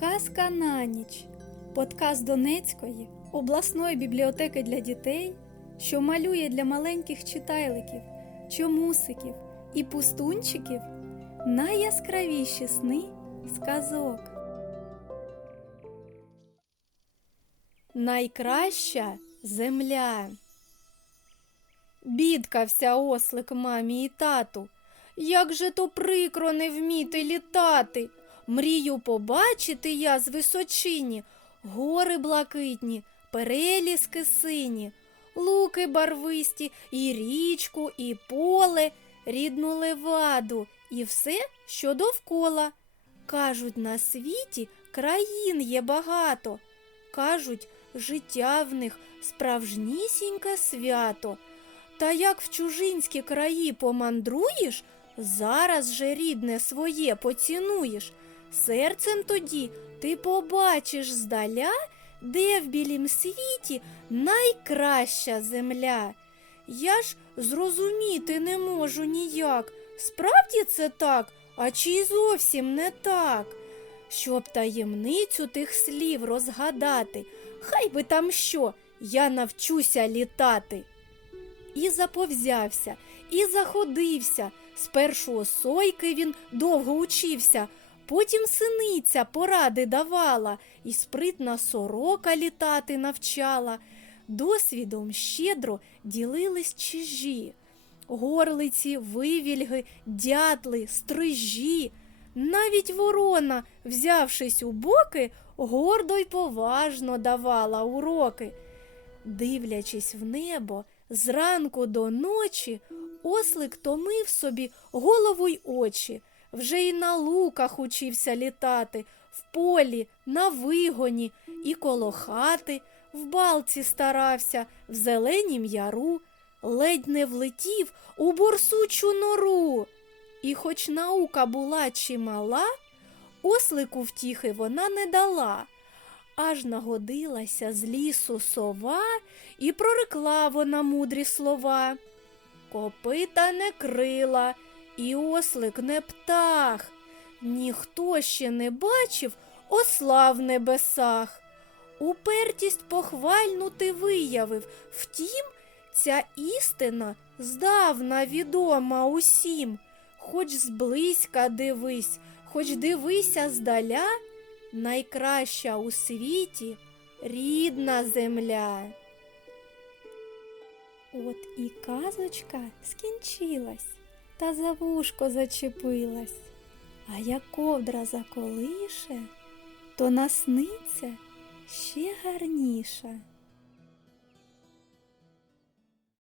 Казка на ніч. Подкаст Донецької обласної бібліотеки для дітей, що малює для маленьких читайликів, чомусиків і пустунчиків найяскравіші сни сказок. Найкраща земля. Бідкався ослик мамі і тату. Як же то прикро не вміти літати. Мрію побачити я з височині гори блакитні, переліски сині, луки барвисті, і річку, і поле, рідну леваду, і все, що довкола. Кажуть, на світі країн є багато. Кажуть, життя в них справжнісіньке свято. Та як в чужинські краї помандруєш, зараз же рідне своє поцінуєш. Серцем тоді ти побачиш здаля, де в білім світі найкраща земля. Я ж зрозуміти не можу ніяк. Справді це так, а чи й зовсім не так. Щоб таємницю тих слів розгадати, хай би там що, я навчуся літати. І заповзявся, і заходився. Спершу осойки він довго учився, потім синиця поради давала, і спритна сорока літати навчала. Досвідом щедро ділились чижі, горлиці, вивільги, дятли, стрижі. Навіть ворона, взявшись у боки, гордо й поважно давала уроки. Дивлячись в небо, зранку до ночі, ослик томив собі голову й очі, вже й на луках учився літати, в полі, на вигоні, і коло хати, в балці старався, в зеленім яру, ледь не влетів у борсучу нору. І хоч наука була чимала, ослику втіхи вона не дала. Аж нагодилася з лісу сова, і прорекла вона мудрі слова. Копита не крила, і ослик не птах. Ніхто ще не бачив осла в небесах. Упертість похвальну ти виявив, втім, ця істина здавна відома усім. Хоч зблизька дивись, хоч дивися здаля, найкраща у світі рідна земля. От і казочка скінчилась, та за вушко зачепилась, а як ковдра заколише, то насниться ще гарніше.